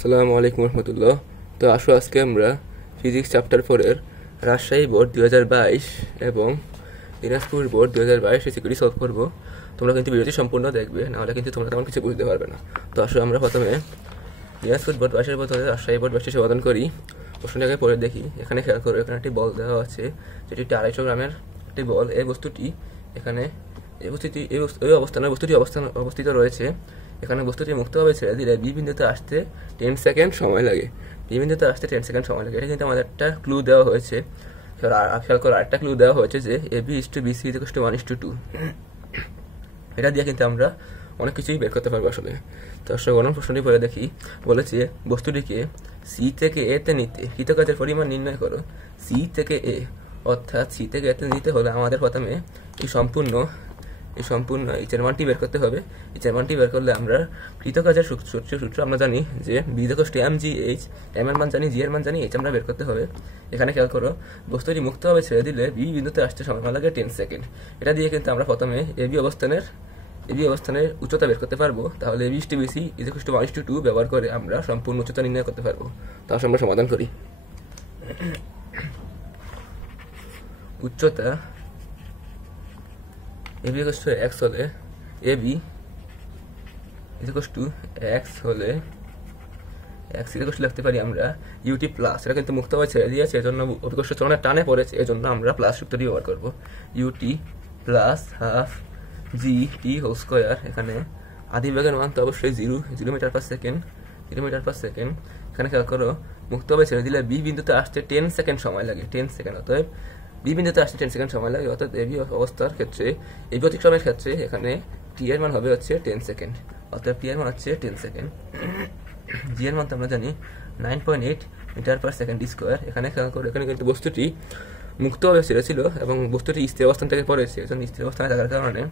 আসসালামু আলাইকুম রহমতুল্লাহ। তো আসো আজকে আমরা ফিজিক্স চ্যাপ্টার 4-এর রাজশাহী বোর্ড 2022 এবং দিনাজপুর বোর্ড 2022 সিকিউরিটি সলভ করবো। তোমরা কিন্তু ভিডিওটি সম্পূর্ণ দেখবে, নাহলে কিন্তু তোমরা তেমন কিছু বুঝতে পারবে না। তো আসো আমরা প্রথমে দিনাজপুর বোর্ড 22-এর বদলে রাজশাহী বোর্ড 22 সমাধান করি। প্রশ্নটি আগে পরে দেখি। এখানে খেয়াল করো, এখানে একটি বল দেওয়া আছে, যেটি 250 গ্রামের একটি বল। এই বস্তুটি এখানে এই বস্তুটি অবস্থিত রয়েছে। এখানে বস্তুটি মুক্তভাবে ছেড়ে দিলে বি বিন্দুতে আসতে 10 সেকেন্ড সময় লাগে। বি বিন্দুতে আসতে 10 সেকেন্ড সময় লাগে। এটা কিন্তু আমাদের একটা ক্লু দেওয়া হয়েছে। খেয়াল করো, আরেকটা ক্লু দেওয়া হয়েছে যে AB is to BC is equal to 1:2। এটা দিয়ে কিন্তু আমরা অনেক কিছুই বের করতে পারবো আসলে। তো গণন প্রশ্নটি পরে দেখি। বলেছে বস্তুটিকে সি থেকে এ তে নিতে কৃতকাজের পরিমাণ নির্ণয় করো। সি থেকে এ, অর্থাৎ সি থেকে এ তে নিতে হলে আমাদের প্রথমে এই সম্পূর্ণ এইচের মানটি বের করতে হবে। এইচের মানটি বের করলে আমরা কৃতকাজের সূত্র আমরা জানি যে b equal to mgh, m এর মান জানি, জি এর মান জানি, এইচ আমরা বের করতে হবে। এখানে খেয়াল করো, বস্তুটি মুক্তভাবে ছেড়ে দিলে বি বিন্দুতে আসতে সময় লাগে 10 সেকেন্ড। এটা দিয়ে কিন্তু আমরা প্রথমে এবি অবস্থানের উচ্চতা বের করতে পারবো। তাহলে AB to BC is equal to 1:2 ব্যবহার করে আমরা সম্পূর্ণ উচ্চতা নির্ণয় করতে পারবো। তাহলে আমরা সমাধান করি। উচ্চতা AB equals to x হলে AB is equal to x হলে x equal to লিখতে পারি আমরা UT প্লাস। এটা কিন্তু মুক্তভাবে ছেড়ে দিয়েছে, এজন্য অভিকর্ষ চলনের টানে পড়েছে, এজন্য আমরা প্লাস সূত্রটি ব্যবহার করব। UT plus half GT whole square. এখানে আদি বেগের মান তো অবশ্যই 0 মিটার পার সেকেন্ড। এখানে খেয়াল করো, মুক্তভাবে ছেড়ে দিলে বি বিন্দুতে আসতে 10 সেকেন্ড সময় লাগে। 10 সেকেন্ড, অতএব বি বিন্দুতে আসতে 10 সেকেন্ড সময় লাগে। অর্থাৎ এবি অবস্থার ক্ষেত্রে, এই অতিক্রমের ক্ষেত্রে এখানে টি এর মান হবে হচ্ছে 10 সেকেন্ড। অর্থাৎ টি এর মান হচ্ছে 10 সেকেন্ড। জি এর মান তো আমরা জানি 9.8 মিটার পার সেকেন্ড স্কোয়ার। এখানে খেয়াল করো, এখানে কিন্তু বস্তুটি মুক্তভাবে ছেড়েছিল এবং বস্তুটি স্থির অবস্থান থেকে পড়েছে। এজন্য স্থির অবস্থানে থাকার কারণে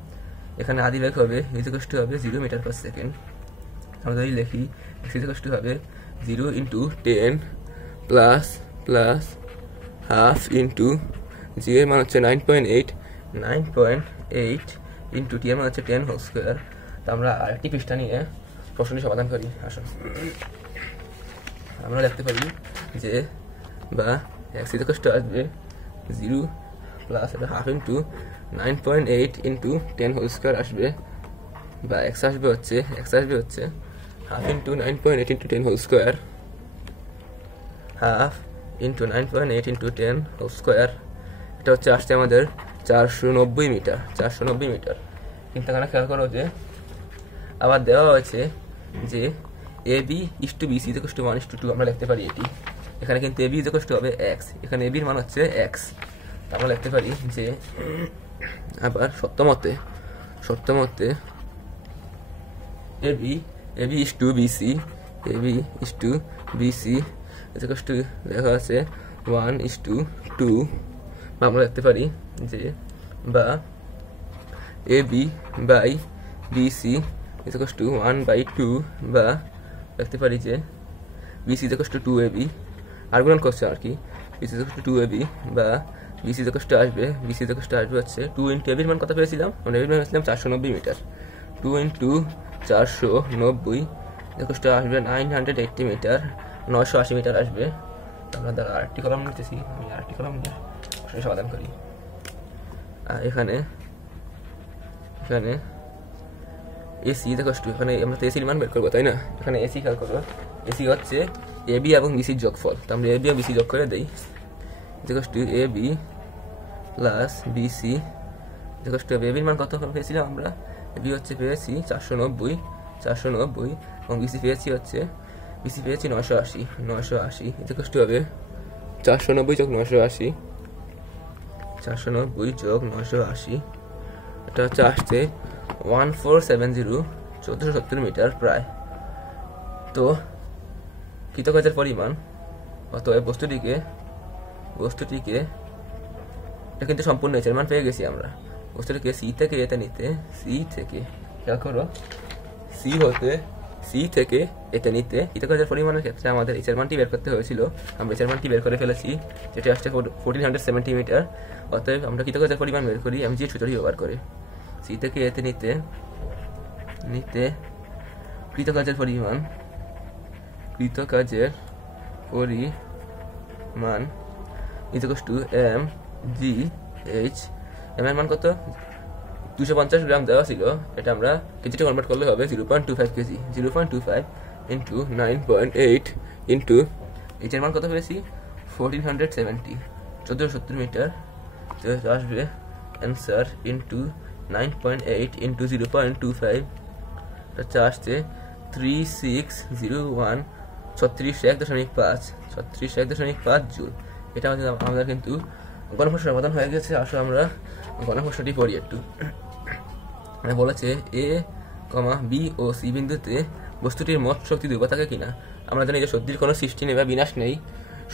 এখানে আদি বেগ হবে ইকুয়াল টু হবে 0 মিটার পার সেকেন্ড। আমরা যদি লিখি ইকুয়াল টু হবে 0 × 10 প্লাস হাফ ইন্টু জি এর মান হচ্ছে 9.8 ইন্টু টি এর মান হচ্ছে 10 হোল স্কোয়ার। তো আমরা আরেকটি পৃষ্ঠা নিয়ে প্রশ্নটি সমাধান করি। আসুন আমরা দেখতে পারি যে বা x ইকুয়াল টু আসবে 0 plus half into 9.8 into 10 whole square আসবে, বা x আসবে হচ্ছে half into 9.8 into 10 whole square, half into 9.8 into 10 whole square. এটা হচ্ছে আসছে আমাদের 490 মিটার। কিন্তু এখানে খেয়াল করো যে আবার দেওয়া হয়েছে যে AB is to BC is equal to 1:2 আমরা লিখতে পারি এটি। এখানে কিন্তু AB is equal to হবে x, এখানে AB এর মান হচ্ছে x। আমরা লিখতে পারি যে আবার সত্যমতে AB is to BC is equal to লেখা আছে 1:2। আমরা লিখতে পারি যে বা AB by BC is equal to 1/2, বা লিখতে পারি যে BC is equal to 2AB। Argument করছে আর কি, BC is equal to 2AB বা BC is equal to আসবে হচ্ছে 2 × AB এর মান কত পেয়েছিলাম আমরা? AB এর মান পেয়েছিলাম 490 মিটার। 2 × 490 equal to আসবে 980 মিটার, 980 মিটার আসবে। আমরা আরেকটি কলম নিতেছি, আমি আরেকটি কলম নিয়ে সমাধান করি। এখানে AC দেখো, এখানে আমরা তো এসির মান বের করবো, তাই না? এখানে এসি খেয়াল করবো, এসি হচ্ছে এবি এবং বিসির যোগফল। তো আমরা এবি এবং বিসি যোগ করে দিই এবি প্লাস বিসি এবির মান কত পেয়েছিলাম আমরা? এবি হচ্ছে পেয়েছি 490 এবং বিসি পেয়েছি 980 হবে 490 যোগ 980। এটা হচ্ছে আসছে 1470 মিটার প্রায়। তো কৃতকাজের পরিমাণ, অতএব বস্তুটিকে এটা কিন্তু সম্পূর্ণ এর মান পেয়ে গেছি আমরা। বস্তুটিকে সি থেকে এতে নিতে, খেয়াল করো, সি থেকে এতে নিতে কৃতকাজের পরিমাণের ক্ষেত্রে আমাদের এর মানটি বের করতে হয়েছিল। আমরা এর মানটি বের করে ফেলেছি, যেটি আসছে 1470 মিটার। অতএব আমরা কৃতকাজের পরিমাণ বের করি আমি যে সূত্রটি ব্যবহার করে। সি থেকে এতে নিতে কৃতকাজের পরিমাণ কৃত কাজের পরিমাণ equal to m g h. M এর মান কত? 250 গ্রাম দেওয়া ছিল, এটা আমরা কেজিতে কনভার্ট করলে হবে 0.25 কেজি। 0.25 ইন্টু 9.8 ইন্টু এইচ এর মান কত পেয়েছি? 1470, 1470 মিটার। তো আসবে অ্যান্সার ইন্টু 9.8 ইন্টু 0.25, এটা আসছে 3601, 36.1.5 জুল। এটা আমাদের কিন্তু গণপ্রশ্নের সমাধান হয়ে গেছে। আসলে আমরা গণপ্রশ্নটি পড়ি একটু। বলেছে এ, বি ও সি বিন্দুতে বস্তুটির মোট শক্তি দুবার থাকে কিনা। আমরা জানি যে শক্তির কোনো সৃষ্টি নেই বা বিনাশ নেই,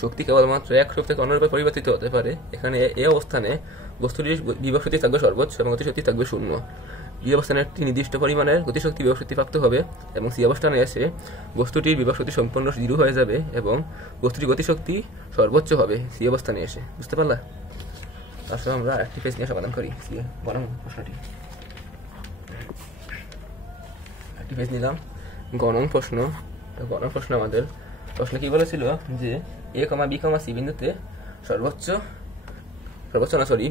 শক্তি কেবলমাত্র এক শক্তি থেকে অন্যরূপে পরিবর্তিত হতে পারে। এখানে এ অবস্থানে বস্তুটির বিভব শক্তি থাকবে সর্বোচ্চ এবং গতিশক্তি থাকবে শূন্য। বি অবস্থানে একটি নির্দিষ্ট পরিমাণের গতিশক্তি বিভব শক্তি প্রাপ্ত হবে এবং সি অবস্থানে এসে বস্তুটির বিভব শক্তি সম্পূর্ণ 0 হয়ে যাবে এবং বস্তুটির গতিশক্তি সর্বোচ্চ হবে সি অবস্থানে এসে। বুঝতে পারলা? আসলে আমরা একটি পেজ নিয়ে সমাধান করি সি বরং প্রশ্নটি। একটি পেজ নিলাম, গণন প্রশ্ন। গণন প্রশ্ন আমাদের প্রশ্ন কি বলেছিল যে এ, বি, সি বিন্দুতে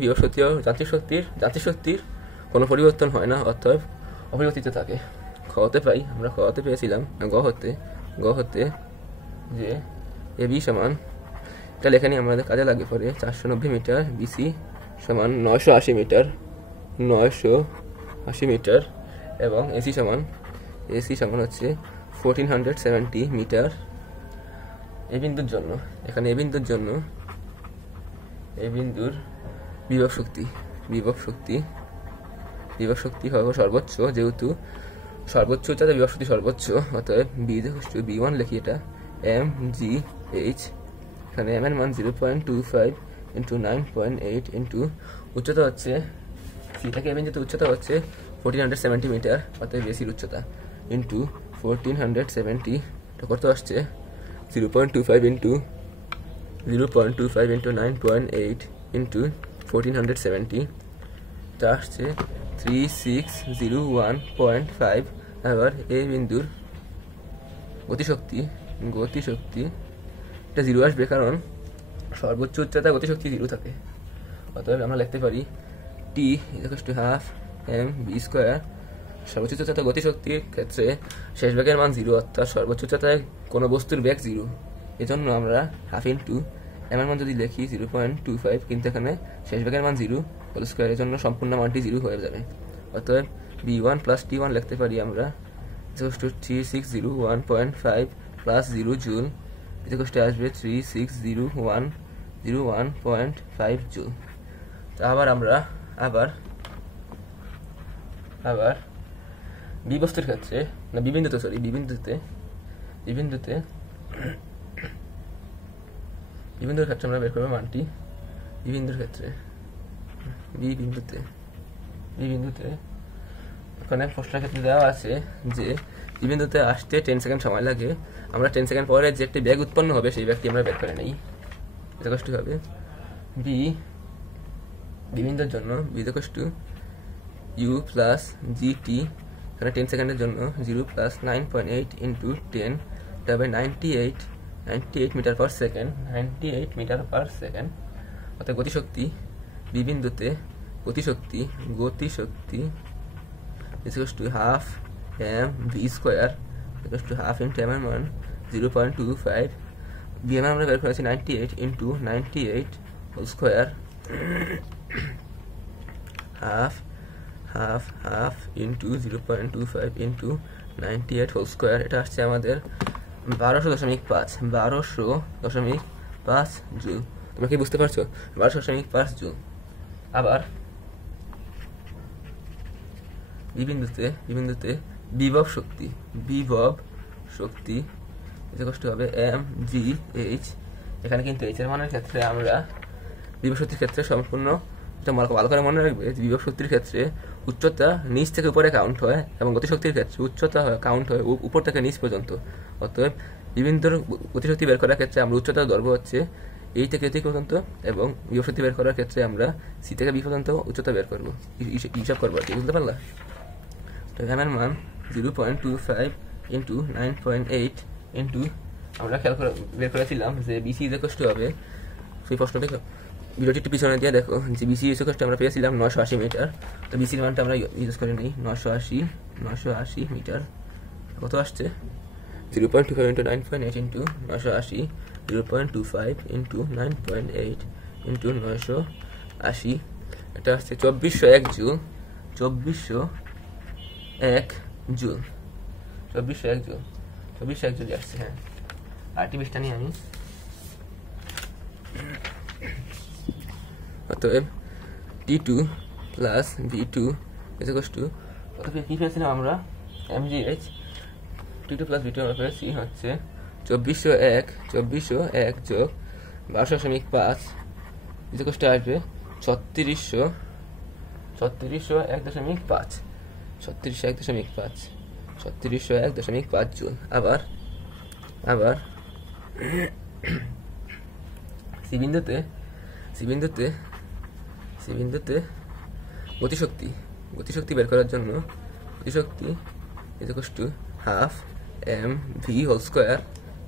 বিভব শক্তি ও যান্ত্রিক শক্তির কোনো পরিবর্তন হয় না, অর্থাৎ অপরিবর্তিত থাকে। খতে পাই, আমরা খতে পেয়েছিলাম গ হতে যে এ বি সমান, এটা লেখানি আমাদের কাজে লাগে পরে 490 মিটার, বিসি সমান 980 মিটার এবং এসি সমান হচ্ছে 1470 মিটার। এই বিন্দুর জন্য, এখানে এই বিন্দুর বিভব শক্তি হবে সর্বোচ্চ, যেহেতু সর্বোচ্চ উচ্চতা বিভব শক্তি সর্বোচ্চ, অতএব বি1 লিখি, এটা এম জি এইচ। এখানে এম এর মান 0.25 ইন্টু 9.8 ইন্টু উচ্চতা হচ্ছে সি থেকে এ বিন্দুতে উচ্চতা হচ্ছে 1470 মিটার, অতএব বেশির উচ্চতা ইন্টু 1470, এটা কত আসছে 0.25 ইন্টু 9.8 ইন্টু 1470, এটা আসছে 3601.5। আবার এই বিন্দুর গতিশক্তি এটা 0 আসবে, কারণ সর্বোচ্চ উচ্চতা গতিশক্তি 0 থাকে। অতএব আমরা লিখতে পারি T equal to half m v square. সর্বোচ্চ উচ্চতা গতিশক্তির ক্ষেত্রে শেষ বেগের মান 0, অর্থাৎ সর্বোচ্চ উচ্চতায় কোনো বস্তুর বেগ 0। এজন্য আমরা হাফ ইন্টু এম এর মান যদি লিখি 0.25, কিন্তু এখানে শেষ বেগের মান 0 হোল স্কোয়ার, এর জন্য সম্পূর্ণ মানটি 0 হয়ে যাবে। অতএব বি1 প্লাস টি1 লিখতে পারি আমরা 3601.5 প্লাস 0 জুল, এটা আসবে 3601.5 জুল। আবার বি বস্তুর ক্ষেত্রে, না বিবিন্দুতে ক্ষেত্রে আমরা বের করবো মানটি। বিবিন্দুর ক্ষেত্রে ওখানে প্রশ্নের ক্ষেত্রে দেওয়া আছে যে বিবিন্দুতে আসতে 10 সেকেন্ড সময় লাগে। আমরা 10 সেকেন্ড পরে যে একটি বেগ উৎপন্ন হবে সেই বেগটি আমরা বের করে নেই। এটা কষ্ট হবে বিবিন্দুর জন্য ইউ প্লাস জিটি, এখানে 10 সেকেন্ডের জন্য 0 প্লাস 9.8 ইন্টু 10, তবে 98 মিটার পার সেকেন্ড, অর্থাৎ গতিশক্তি বিবিন্দুতে গতিশক্তি half m v square half into m এর মান 0.25, বি এম আমরা বের করেছি 98 into 98 whole square, half into 0.25 into 98 whole square, এটা আসছে আমাদের 1200.5 জুল। তোমরা কি বুঝতে পারছো? 1200.5 জুল। আবার বিবিন্দুতে বিভব শক্তি এটা কষ্ট হবে এম জি এইচ। এখানে কিন্তু এইচ এর মানের ক্ষেত্রে আমরা বিভব শক্তির ক্ষেত্রে সম্পূর্ণ, এটা ভালো করে মনে রাখবে, বিভব শক্তির ক্ষেত্রে উচ্চতা নিচ থেকে উপরে কাউন্ট হয় এবং গতিশক্তির ক্ষেত্রে উচ্চতা কাউন্ট হয় উপর থেকে নিচ পর্যন্ত। অতএব বিবিন্দুর গতিশক্তি বের করার ক্ষেত্রে আমরা উচ্চতা ধরবো হচ্ছে এই থেকে এটি পর্যন্ত, এবং বিভব শক্তি বের করার ক্ষেত্রে আমরা সি থেকে বি পর্যন্ত উচ্চতা বের করবো, হিসাব করবো আর কি। বুঝতে পারলা? তো এর মান 0.25 ইন্টু 9.8 ইন্টু আমরা বের করেছিলাম যে BC ইকুয়াল টু হবে, সেই প্রশ্নটা ভিডিওটি একটু পিছনে দিয়ে দেখো, যে BC ইকুয়াল টু আমরা পেয়েছিলাম 980 মিটার। তো BC এর মানটা আমরা ইউজ করে নিই, 980 মিটার কত আসছে, 0.25 into 9.8 into 980, 0.25 into 9.8 into 980, এটা আসছে 2401 জুল, 2401 জুল আসছে। হ্যাঁ, আরটি বিশটা নিয়ে আমি, অতএব T2 plus V2 equal to, অতএব কি পেয়েছিলাম আমরা, mgh T2 প্লাস V2 আমরা পেয়েছি হচ্ছে 2401 যোগ 12.5 ইকুয়াল টু আসবে 3601.5 জুল। আবার সি বিন্দুতে গতিশক্তি বের করার জন্য গতিশক্তি equal to half mv whole square.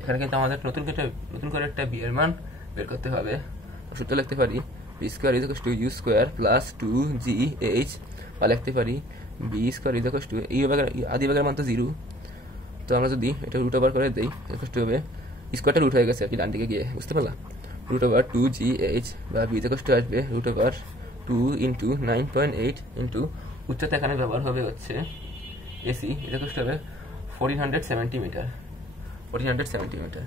এখানে কিন্তু আমাদের নতুন করে একটা বি এর মান বের করতে হবে। সূত্র লিখতে পারি b square equal two u square plus 2gh, বা লিখতে পারি b স্কয়ার ইকুয়াল টু আদি ভাগের মান তো 0, তো আমরা যদি এটা রুট ওভার করে দেই ইকুয়াল টু হবে, স্কয়ারটা রুট হয়ে গেছে আর কি ডান দিকে গিয়ে, বুঝতে পারলাম, রুট ওভার 2gh, বা b ইকুয়াল টু আসবে রুট ওভার 2 into 9.8 into উচ্চতা এখানে ব্যবহার হবে হচ্ছে এসি, এটা কষ্ট হবে 1470 মিটার।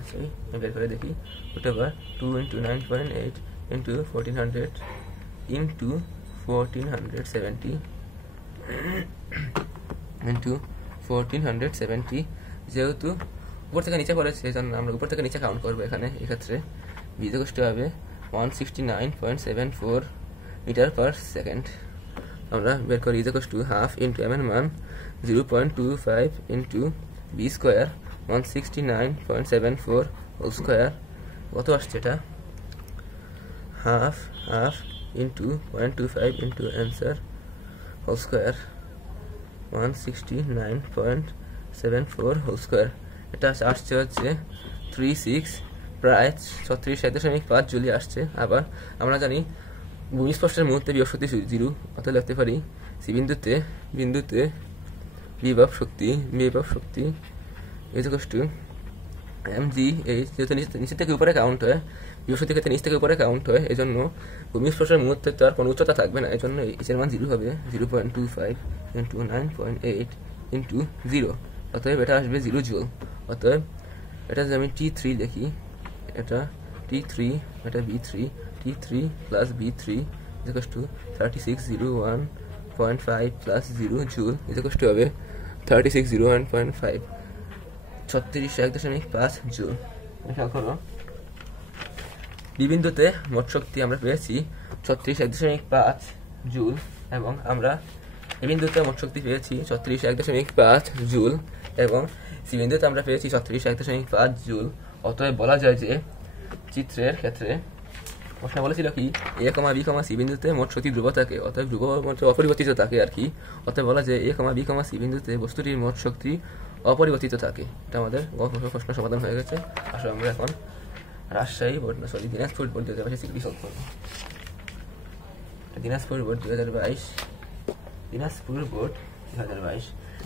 সরি, আমি বের করে দেখি, root over 2 into 9.8 into 1400 into 1470 যেহেতু উপর থেকে নিচে পড়েছে এই জন্য আমরা উপর থেকে নিচে কাউন্ট করবো এখানে। এক্ষেত্রে বিজে কষ্ট হবে 169.74 মিটার পার সেকেন্ড। আমরা বের করি is to half into m এর মান 0.25 into b square 169.74 whole square, কত আসছে এটা, half into 0.25 into answer whole square 169.74 whole square. এটা আসছে হচ্ছে 36 প্রায় 36.5 জুলি আসছে। আবার আমরা জানি ভূমিস্পর্শের মুহূর্তে বিভব শক্তি 0, অতএব লিখতে পারি সি বিন্দুতে বিভব শক্তি ইকুয়াল টু mgh, যেহেতু নিচে থেকে উপরে কাউন্ট হয়, বিভব শক্তির ক্ষেত্রে নিচ থেকে উপরে কাউন্ট হয়, এই জন্য ভূমিস্পর্শের মুহূর্তে তো আর কোনো উচ্চতা থাকবে না, এই জন্য এর মান 0 হবে, 0.25 ইন্টু 9.8 ইন্টু 0, অতএব এটা আসবে 0 জুল। অতএব এটা যদি আমি T3 লিখি, এটা T3, এটা B3, T3 plus B3 equal to 3601.5 plus 0 joule equal to হবে 3601.5, 36.5 জুল। খেয়াল করো, বিবিন্দুতে মোট শক্তি আমরা পেয়েছি 36.5 জুল, এবং আমরা এই বিন্দুতে মোট শক্তি পেয়েছি 36.5 জুল, এবং সি বিন্দুতে আমরা পেয়েছি 36.5 জুল। অতএব বলা যায় যে চিত্রের ক্ষেত্রে প্রশ্ন বলেছিল কি এ কমা বি কমা সি বিন্দুতে মোট শক্তি ধ্রুব থাকে, অতএব ধ্রুব অপরিবর্তিত থাকে আর কি। অতএব বলা যায় এ কমা বি কমা সি বিন্দুতে বস্তুটির মোট শক্তি অপরিবর্তিত থাকে। এটা আমাদের প্রশ্ন সমাধান হয়ে গেছে। আসলে আমরা এখন Rajshahi board Dinajpur board 2022 security solve করবো। দিনাজপুর বোর্ড 2022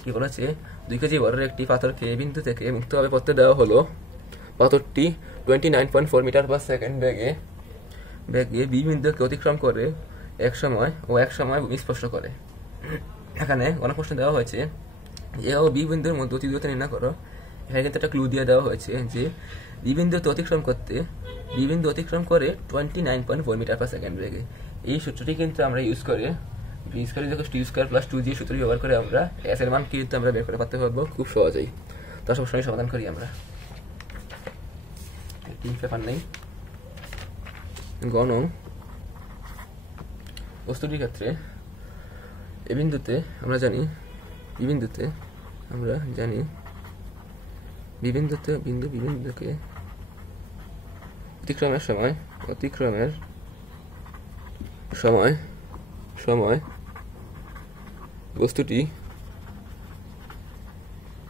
কি বলেছে, 2 কেজি বরের একটি পাথরকে বিন্দু থেকে মুক্তভাবে পড়তে দেওয়া হলো। পাথরটি 29.4 মিটার পার সেকেন্ড বেগে বি বিন্দুকে অতিক্রম করে এক সময় ভূমি স্পর্শ করে। এখানে অনেক প্রশ্ন দেওয়া হয়েছে এ ও বি বিন্দুর মধ্যে অতি দূরত্ব নির্ণয় করো। এখানে কিন্তু একটা ক্লু দিয়ে দেওয়া হয়েছে যে বি বিন্দু অতিক্রম করে 29.4 মিটার পার সেকেন্ড বেগে। এই সূত্রটি কিন্তু আমরা ইউজ করে b square equal to u square plus 2g সূত্রটি ব্যবহার করে আমরা এস এর মান কিন্তু আমরা বের করে পারতে পারবো খুব সহজেই। তো সবসময় সমাধান করি আমরা, তিন পেপার নেই। গণং বস্তুটির ক্ষেত্রে বিন্দুকে অতিক্রমের সময় বস্তুটি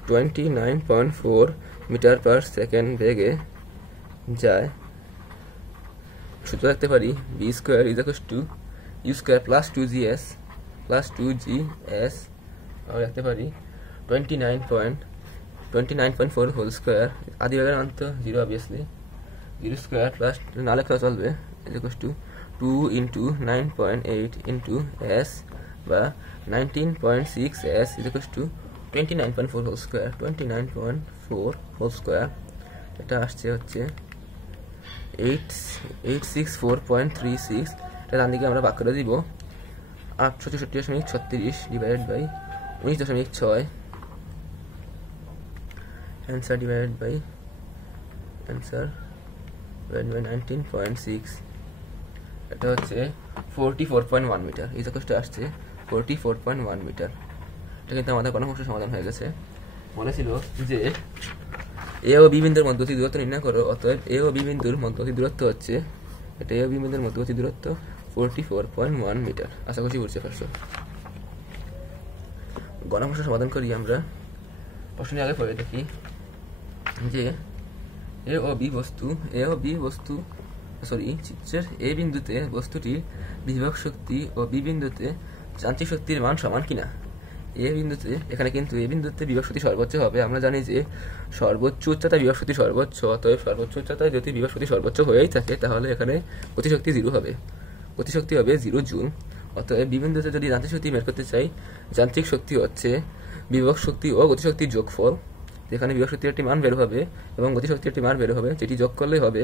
29.4 মিটার পার সেকেন্ড বেগে যায়। সূত্র রাখতে পারি b square is equal to u square plus 2gs plus 2gs। আমরা রাখতে পারি 29.4 হোল স্কোয়ার, আদি বেগের মান তো 0 অবভিয়াসলি, 0 স্কোয়ার প্লাস না লেখা চলবে is equal to 2 into 9.8 into s বা 19.6s is equal to 29.4 whole square, 29.4 whole square. এটা আসছে হচ্ছে 864.36। এটা ডান দিকে আমরা ভাগ করে দিব 864.36 divided by 19.6 answer divided by 19.6। এটা হচ্ছে 44.1 মিটার, এই যথেষ্ট আসছে 44.1 মিটার। এটা কিন্তু আমাদের কোনো সমস্যার সমাধান হয়ে গেছে। বলেছিল যে এ ও বি বিন্দুর মধ্যবর্তী দূরত্ব নির্ণয় করো, অতএব এ ও বি বিন্দুর মধ্যবর্তী দূরত্ব হচ্ছে, এটা এ ও বি বিন্দুর মধ্যবর্তী দূরত্ব 44.1 মিটার। আশা করছি বুঝতে পারছো। গণসমস্যা সমাধান করি আমরা। প্রশ্ন আগে পড়ে দেখি যে এ ও বি বস্তু চিত্রের এ বিন্দুতে বস্তুটির বিভব শক্তি ও বি বিন্দুতে যান্ত্রিক শক্তির মান সমান কিনা। এ বিন্দুতে, এখানে কিন্তু এ বিন্দুতে বিভব শক্তি সর্বোচ্চ হবে। আমরা জানি যে সর্বোচ্চ উচ্চতায় বিভব শক্তি সর্বোচ্চ, অতএব সর্বোচ্চ উচ্চতায় যদি বিভব শক্তি সর্বোচ্চ হয়েই থাকে তাহলে এখানে গতিশক্তি 0 হবে, গতিশক্তি হবে 0 জুল। অতএব বি বিন্দুতে যদি যান্ত্রিক শক্তি বের করতে চাই, যান্ত্রিক শক্তি হচ্ছে বিভব শক্তি ও গতিশক্তির যোগফল। যেখানে বিভব শক্তির একটি মান বের হবে এবং গতিশক্তির একটি মান বের হবে, যেটি যোগ করলে হবে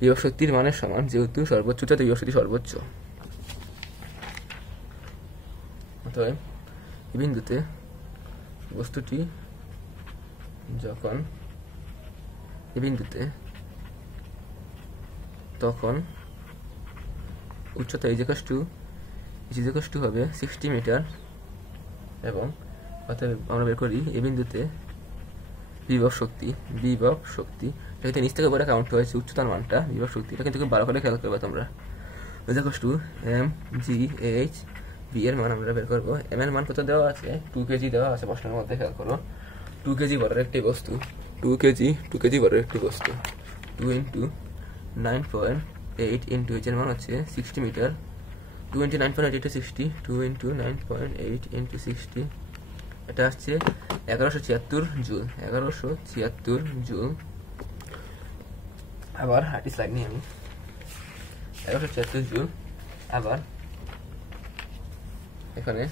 বিভব শক্তির মানের সমান, যেহেতু সর্বোচ্চ উচ্চতায় বিভব শক্তি সর্বোচ্চ। অতএব এই বিন্দুতে বস্তুটি যখন এই বিন্দুতে, তখন উচ্চতা ইজ ইকুয়াল টু হবে 60 মিটার এবং অতএব আমরা বের করি এই বিন্দুতে বিভব শক্তি এটা কিন্তু নিচ থেকে উপরে কাউন্ট হয়েছে উচ্চতার মানটা, বিভব শক্তি এটা কিন্তু খুব ভালো করে খেয়াল করবে তোমরা। Is equal to mgh, b এর মান আমরা বের করবো। এম এর মান কত দেওয়া আছে, 2 কেজি দেওয়া আছে প্রশ্নের মধ্যে, খেয়াল করো 2 কেজি বড়ের একটি বস্তু, 2 কেজি বড়ের একটি বস্তু, 2 ইন্টু 9.8 ইন্টু h এর মান হচ্ছে 60 metre, 2 into 9.8 into 60, 2 into 9.8 into 60, এটা আসছে 1176 জুল, 1176 জুল। আবার হাঁটি স্লাইড নিই আমি, 1176 জুল। আবার এখানে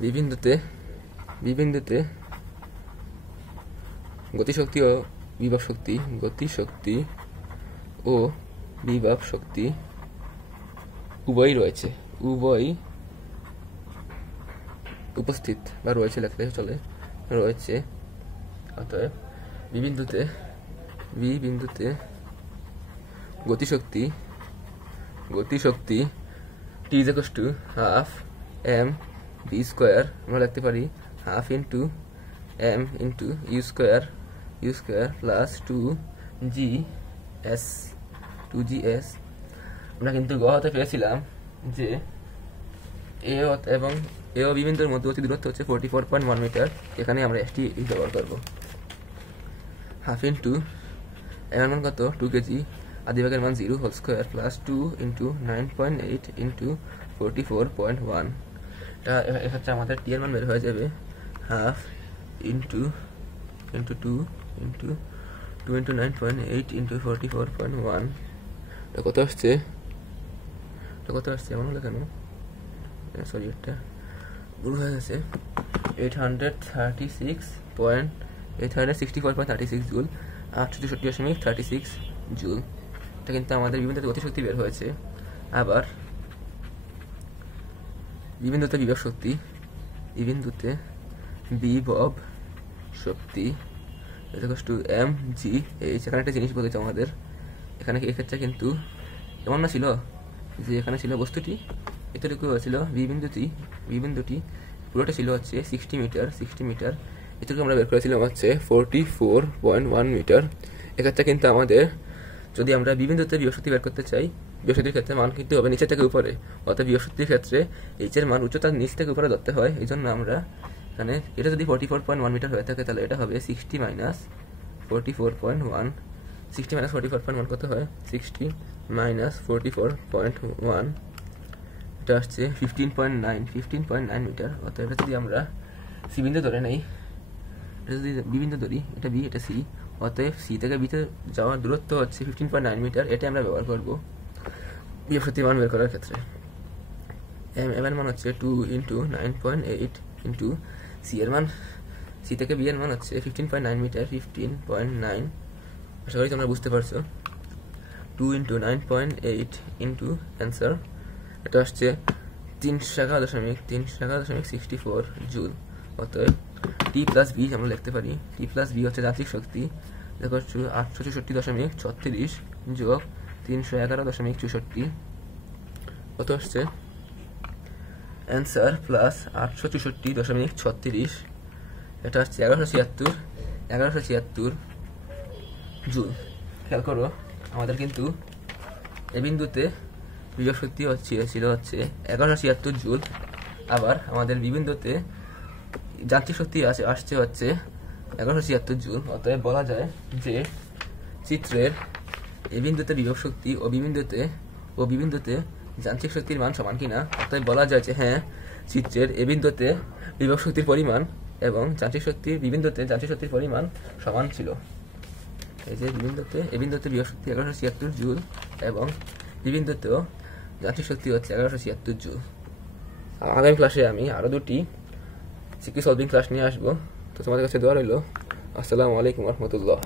বি বিন্দুতে গতিশক্তি ও বিভব শক্তি, ও বিভব শক্তি উভয়ই রয়েছে, উভয়ই উপস্থিত বা রয়েছে লেখলে চলে, রয়েছে। অতএব বি বিন্দুতে গতিশক্তি T is equals to half m b square, আমরা লিখতে পারি half into m into u square plus 2gs। আমরা কিন্তু গহতে পেয়েছিলাম যে এ ও বি বিন্দুর মধ্যবর্তী দূরত্ব হচ্ছে 44.1 মিটার। এখানে আমরা এসটি ব্যবহার করব। হাফ ইন্টু এর মান কত, 2 কেজি, আদি ভাগের মান 0 whole square plus 2 into 9.8 into 44.1। এটা হচ্ছে আমাদের টি এর মান বের হয়ে যাবে হাফ ইন্টু 2 ইন্টু 9.8 ইন্টু 44.1। এটা কত আসছে এমন হলো কেন, সরি এটা ভুল হয়ে গেছে, 864.36 জুল, 864.36 জুল। এটা কিন্তু আমাদের বিবিন্দুতে গতিশক্তি বের হয়েছে। আবার বিবিন্দুতে বিভব শক্তি, mgh। এখানে একটা জিনিস বলেছে আমাদের, এখানে এক্ষেত্রে কিন্তু এমন না ছিল যে এখানে ছিল বস্তুটি এতটুকু ছিল, বিবিন্দুটি পুরোটা ছিল হচ্ছে 60 মিটার, এটুকু আমরা বের করেছিলাম হচ্ছে 44.1 মিটার। এক্ষেত্রে কিন্তু আমাদের যদি আমরা বিবিন্দুতে বিভব শক্তি বের করতে চাই, বিভব শক্তির ক্ষেত্রে মান কিন্তু হবে নিচের থেকে উপরে, অর্থাৎ বিভব শক্তির ক্ষেত্রে এইচ এর মান উচ্চতার নিচ থেকে উপরে ধরতে হয়। এই জন্য আমরা এখানে এটা যদি 44.1 মিটার হয়ে থাকে তাহলে এটা হবে 60 মাইনাস 44.1। 60 মাইনাস 44.1 কত হয়? 60 মাইনাস 44.1, এটা আসছে 15.9 মিটার। অতএব যদি আমরা সি বিন্দু ধরে নেই, এটা যদি বি বিন্দু ধরি, এটা বি এটা সি, অতএব সি থেকে বিতে যাওয়ার দূরত্ব হচ্ছে 15.9 মিটার। এটা আমরা ব্যবহার করবো বিভব শক্তির মান বের করার ক্ষেত্রে। এম এর মান হচ্ছে 2 × 9.8 ইন্টু সি এর মান, সি থেকে বি এর মান হচ্ছে 15.9 মিটার, 15.9। আশা করি তোমরা বুঝতে পারছো। 2 × 9.8 ইন্টু অ্যান্সার, এটা আসছে 311.64 জুল। অতএব টি প্লাস বি আমরা লিখতে পারি, টি প্লাস বি হচ্ছে যান্ত্রিক শক্তি, দেখো 864.36 যোগ 311.64, কত আসছে অ্যান্সার প্লাস 864.36, এটা আসছে 1176 জুল। খেয়াল করো, আমাদের কিন্তু এ বিন্দুতে বিভব শক্তি ছিল হচ্ছে 1176 জুল, আবার আমাদের বি বিন্দুতে যান্ত্রিক শক্তি আসছে হচ্ছে 1176 জুল। অতএব বলা যায় যে চিত্রের এ বিন্দুতে বিভব শক্তি ও বি বিন্দুতে যান্ত্রিক শক্তির মান সমান কিনা। অতএব বলা যায় যে হ্যাঁ, চিত্রের এ বিন্দুতে বিভব শক্তির পরিমাণ এবং যান্ত্রিক শক্তির বি বিন্দুতে যান্ত্রিক শক্তির পরিমাণ সমান ছিল। এই যে এ বিন্দুতে বিভব শক্তি 1176 জুল এবং বি বিন্দুতেও যান্ত্রিক শক্তি হচ্ছে 1176 জুল। আগামী ক্লাসে আমি আরো দুটি সিকিউ সলভিং ক্লাস নিয়ে আসবো। তো তোমাদের কাছে দোয়া রইল। আসসালামু আলাইকুম ওয়া রাহমাতুল্লাহ।